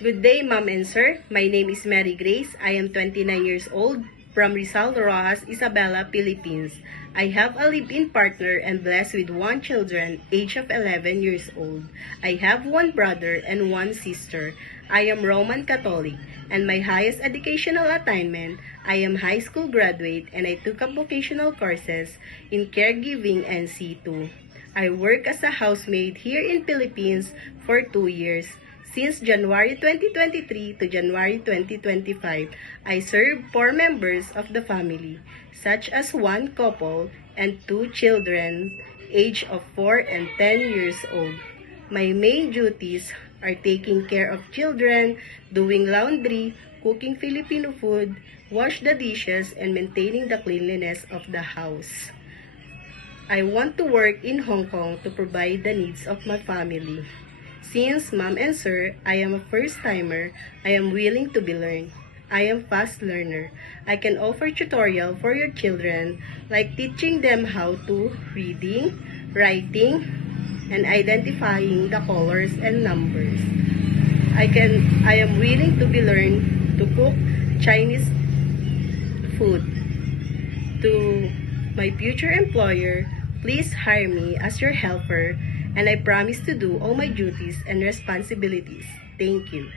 Good day, Ma'am and Sir. My name is Mary Grace. I am 29 years old from Rizal, Rojas, Isabela, Philippines. I have a live-in partner and blessed with one children, age of 11 years old. I have one brother and one sister. I am Roman Catholic, and my highest educational attainment, I am high school graduate and I took up vocational courses in caregiving and C2. I work as a housemaid here in Philippines for 2 years. Since January 2023 to January 2025, I serve 4 members of the family, such as one couple and 2 children, age of 4 and 10 years old. My main duties are taking care of children, doing laundry, cooking Filipino food, wash the dishes, and maintaining the cleanliness of the house. I want to work in Hong Kong to provide the needs of my family. Since, Ma'am and Sir, I am a first-timer, I am willing to be learned. I am fast learner. I can offer tutorial for your children, like teaching them how to reading, writing, and identifying the colors and numbers. I am willing to be learned to cook Chinese food. To my future employer, please hire me as your helper, and I promise to do all my duties and responsibilities. Thank you.